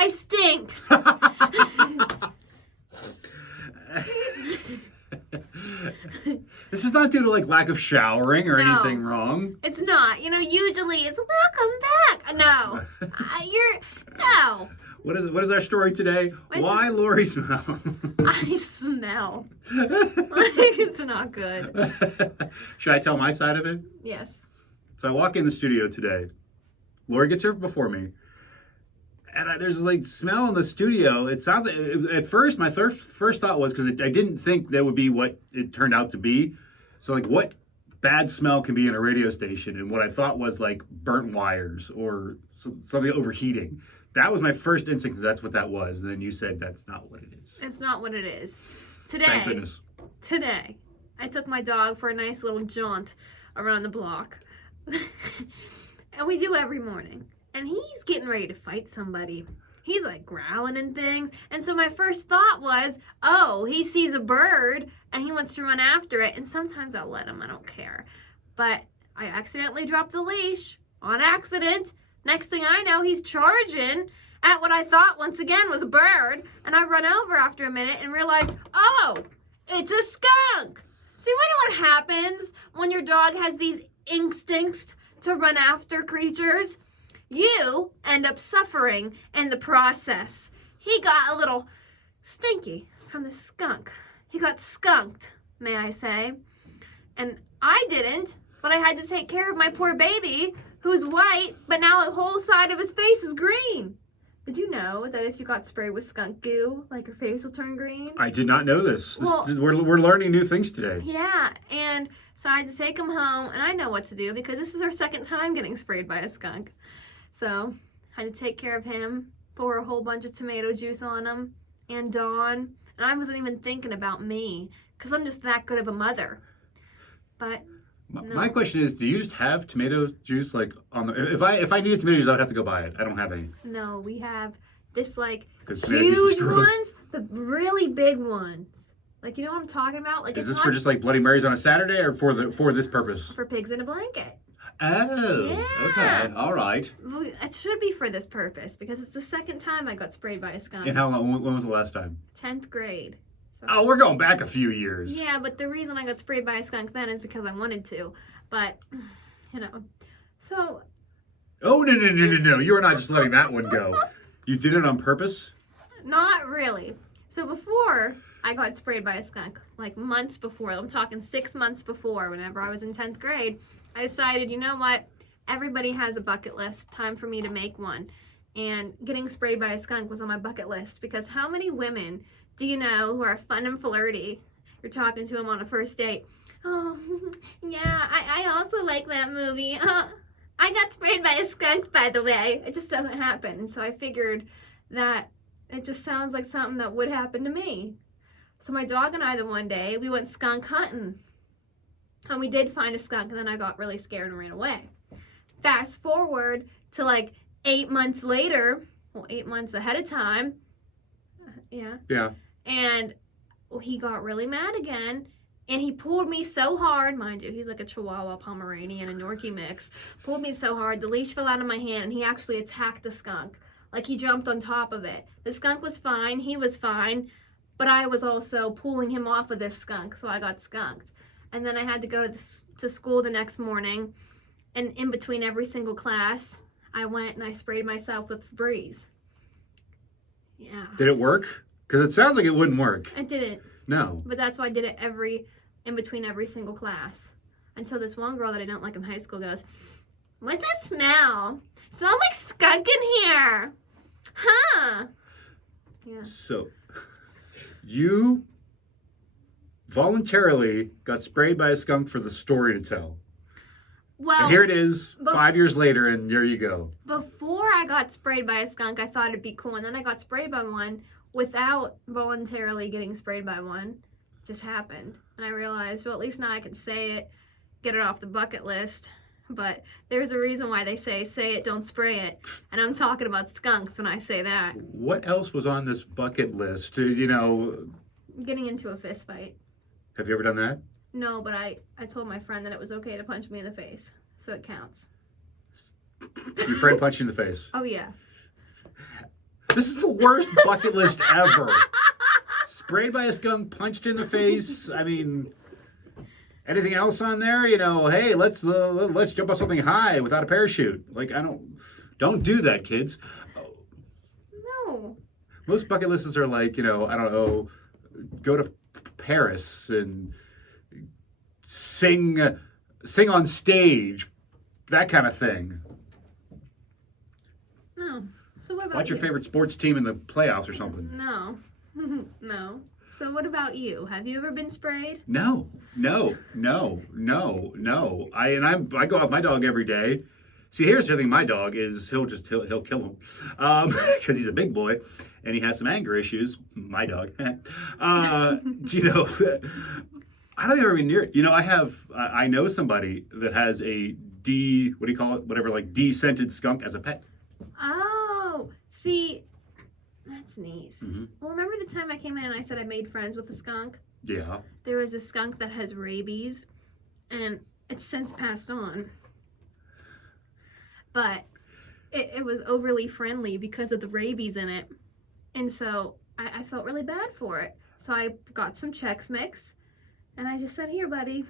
I stink. This is not due to like lack of showering or No. anything wrong. It's not. Usually it's welcome back. No. No. What is our story today? Why Lori smell? I smell. Like it's not good. Should I tell my side of it? Yes. So I walk in the studio today. Lori gets here before me. And there's like smell in the studio. It sounds like, at first, my first thought was, because I didn't think that would be what it turned out to be. So like, what bad smell can be in a radio station? And what I thought was like burnt wires or something overheating. That was my first instinct that's what that was. And then you said that's not what it is. It's not what it is. Thank goodness. Today, I took my dog for a nice little jaunt around the block. And we do every morning. And he's getting ready to fight somebody. He's like growling and things. And so my first thought was, oh, he sees a bird and he wants to run after it. And sometimes I'll let him, I don't care. But I accidentally dropped the leash on accident. Next thing I know, he's charging at what I thought once again was a bird. And I run over after a minute and realized, oh, it's a skunk. See, what happens when your dog has these instincts to run after creatures? You end up suffering in the process. He got a little stinky from the skunk. He got skunked, may I say. And I didn't, but I had to take care of my poor baby, who's white, but now the whole side of his face is green. Did you know that if you got sprayed with skunk goo, like your face will turn green? I did not know this. Well, we're learning new things today. Yeah, and so I had to take him home, and I know what to do because this is our second time getting sprayed by a skunk. So I had to take care of him, pour a whole bunch of tomato juice on him, and Dawn. And I wasn't even thinking about me because I'm just that good of a mother. But no. My question is, do you just have tomato juice like on the? If I needed tomato juice, I would have to go buy it. I don't have any. No, we have this like huge ones, the really big ones. Like, you know what I'm talking about? Like, is this for just like Bloody Marys on a Saturday, or for this purpose? For pigs in a blanket. Oh, yeah. Okay, all right. Well, it should be for this purpose because it's the second time I got sprayed by a skunk. And how long? When was the last time? 10th grade. So. Oh, we're going back a few years. Yeah, but the reason I got sprayed by a skunk then is because I wanted to. But, so. Oh, no. You are not just letting that one go. You did it on purpose? Not really. So before I got sprayed by a skunk, like months before, I'm talking 6 months before, whenever I was in 10th grade, I decided, you know what? Everybody has a bucket list. Time for me to make one. And getting sprayed by a skunk was on my bucket list because how many women do you know who are fun and flirty? You're talking to them on a first date. Oh, yeah, I also like that movie. I got sprayed by a skunk, by the way. It just doesn't happen. And so I figured that it just sounds like something that would happen to me. So my dog and I, the one day, we went skunk hunting. And we did find a skunk, and then I got really scared and ran away. Fast forward to like 8 months later, 8 months ahead of time. Yeah. And he got really mad again, and he pulled me so hard, mind you, he's like a Chihuahua, Pomeranian, and Yorkie mix. Pulled me so hard, the leash fell out of my hand, and he actually attacked the skunk. Like he jumped on top of it. The skunk was fine, he was fine, but I was also pulling him off of this skunk, so I got skunked. And then I had to go to school the next morning, and in between every single class, I went and I sprayed myself with Febreze. Yeah. Did it work? Because it sounds like it wouldn't work. It didn't. No. But that's why I did it in between every single class. Until this one girl that I don't like in high school goes, "What's that smell? It smells like skunk in here." Huh? Yeah. So, you voluntarily got sprayed by a skunk for the story to tell. Well, and here it is, 5 years later, and there you go. Before I got sprayed by a skunk, I thought it'd be cool, and then I got sprayed by one without voluntarily getting sprayed by one. It just happened. And I realized, well, at least now I can say it, get it off the bucket list. But there's a reason why they say it, don't spray it. And I'm talking about skunks when I say that. What else was on this bucket list? Getting into a fist fight. Have you ever done that? No, but I told my friend that it was okay to punch me in the face. So it counts. Your friend punched you in the face? Oh, yeah. This is the worst bucket list ever. Sprayed by a skunk, punched in the face. I mean, anything else on there? You know, hey, let's jump off something high without a parachute. Like, don't do that, kids. No. Most bucket lists are like, you know, I don't know, go to Paris and sing on stage, that kind of thing. No. So what about Watch your you? favorite sports team in the playoffs or something. No. No. So what about you? Have you ever been sprayed? No. I go out with my dog every day. See, here's the thing. My dog is he'll kill him because he's a big boy and he has some anger issues. My dog. You know, I don't ever be near it. You know, I know somebody that has a de-scented skunk as a pet. Oh, see, that's neat. Mm-hmm. Well, remember the time I came in and I said I made friends with a skunk? Yeah. There was a skunk that has rabies, and it's since passed on. But it was overly friendly because of the rabies in it. And so I felt really bad for it. So I got some Chex Mix, and I just said, here, buddy.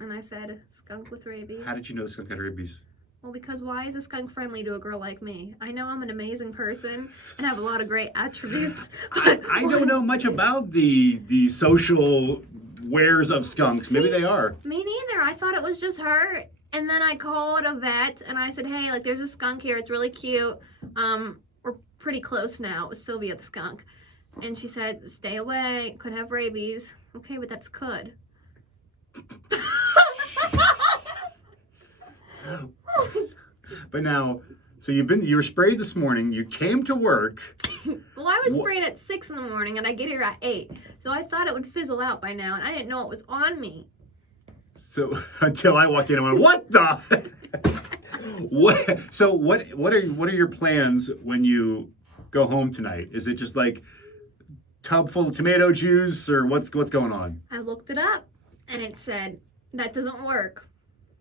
And I fed a skunk with rabies. How did you know the skunk had rabies? Well, because why is a skunk friendly to a girl like me? I know I'm an amazing person and have a lot of great attributes. But I don't know much about the social wares of skunks. Maybe they are. Me neither. I thought it was just hurt. And then I called a vet and I said, hey, like there's a skunk here. It's really cute. We're pretty close now. It was Sylvia the skunk. And she said, stay away. Could have rabies. Okay, but that's could. But now, so you were sprayed this morning. You came to work. Well, I was sprayed at 6 in the morning and I get here at 8. So I thought it would fizzle out by now and I didn't know it was on me. So until I walked in and went, what the? What? So what are your plans when you go home tonight? Is it just like tub full of tomato juice or what's going on? I looked it up and it said that doesn't work.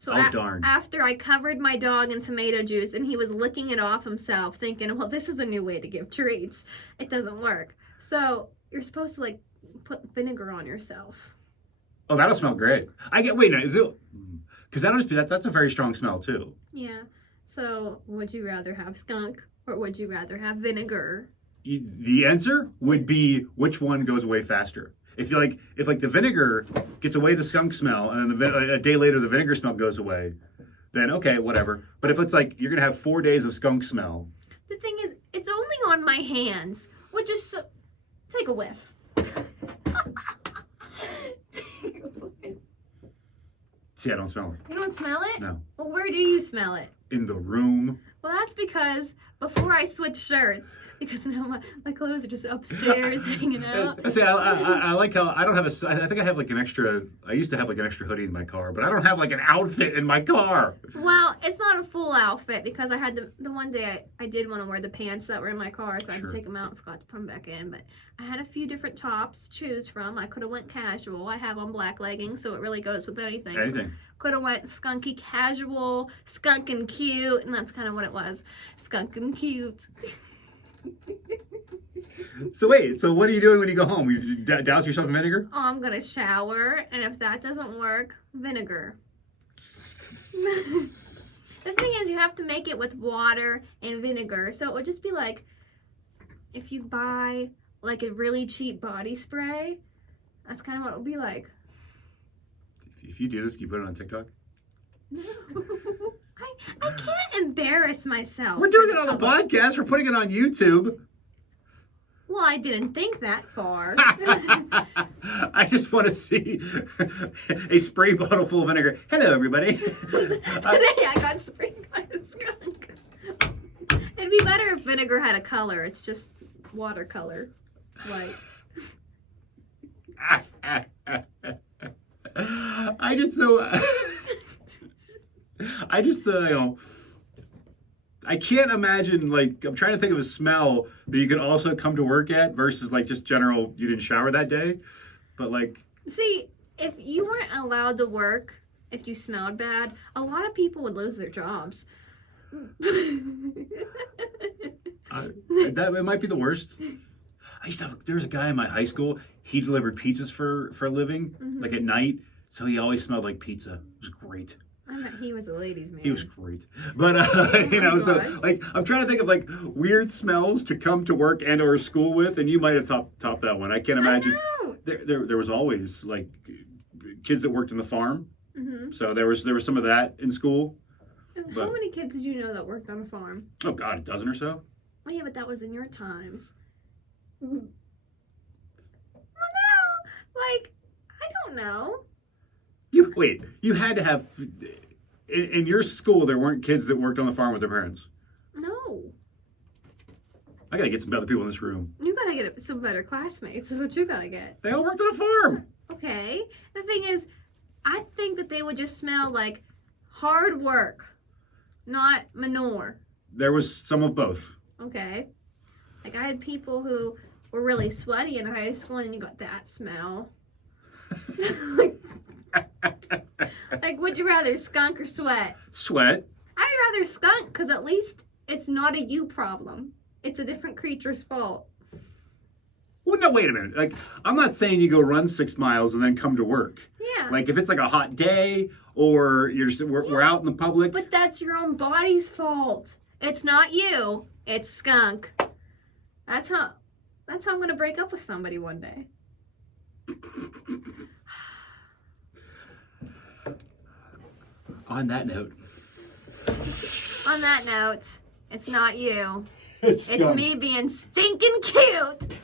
So darn. After I covered my dog in tomato juice and he was licking it off himself thinking, well, this is a new way to give treats. It doesn't work. So you're supposed to like put vinegar on yourself. Oh, that'll smell great. Wait, no, is it? Because that's a very strong smell too. Yeah. So would you rather have skunk or would you rather have vinegar? The answer would be which one goes away faster. If the vinegar gets away the skunk smell and then a day later the vinegar smell goes away, then okay, whatever. But if it's like you're gonna have 4 days of skunk smell. The thing is, it's only on my hands, which is take a whiff. See, I don't smell it. You don't smell it? No. Well, where do you smell it? In the room. Well, that's because before I switched shirts, because now my clothes are just upstairs hanging out. See, I like how I don't have I think I have like an extra. I used to have like an extra hoodie in my car, but I don't have like an outfit in my car. Well, it's not a full outfit because I had the one day I did want to wear the pants that were in my car, so I had to take them out and forgot to put them back in. But I had a few different tops to choose from. I could have went casual. I have on black leggings, so it really goes with anything. Anything. Could have went skunky casual, skunk and cute, and that's kind of what it was. Skunk and cute. So wait, so what are you doing when you go home? You douse yourself in vinegar? Oh, I'm gonna shower, and if that doesn't work, vinegar. The thing is, you have to make it with water and vinegar, so it would just be like if you buy like a really cheap body spray. That's kind of what it would be like. If you do this, can you put it on TikTok? No. I can't embarrass myself. We're doing it on the podcast. We're putting it on YouTube. Well, I didn't think that far. I just want to see a spray bottle full of vinegar. Hello, everybody. Today I got sprayed by a skunk. It'd be better if vinegar had a color. It's just watercolor, white. I can't imagine, like, I'm trying to think of a smell that you could also come to work at versus, like, just general, you didn't shower that day. But, like... See, if you weren't allowed to work, if you smelled bad, a lot of people would lose their jobs. That it might be the worst. I used to have, there was a guy in my high school. He delivered pizzas for a living, like at night. So he always smelled like pizza. It was great. I bet he was a ladies' man. He was great. But so like I'm trying to think of like weird smells to come to work and or school with, and you might have topped that one. I can't imagine. There was always like kids that worked in the farm. Mm-hmm. So there was some of that in school. How many kids did you know that worked on a farm? Oh God, a dozen or so. Oh yeah, but that was in your times. Well, no, like I don't know. You had to have in your school. There weren't kids that worked on the farm with their parents. No. I gotta get some better people in this room. You gotta get some better classmates. Is what you gotta get. They all worked on a farm. Okay. The thing is, I think that they would just smell like hard work, not manure. There was some of both. Okay. Like I had people who were really sweaty in high school, and you got that smell. Like, would you rather skunk or sweat? Sweat. I'd rather skunk because at least it's not a you problem. It's a different creature's fault. Well, no, wait a minute. Like, I'm not saying you go run 6 miles and then come to work. Yeah. Like, if it's like a hot day or we're out in the public. But that's your own body's fault. It's not you. It's skunk. That's how I'm gonna break up with somebody one day. On that note, it's not you. it's me being stinking cute.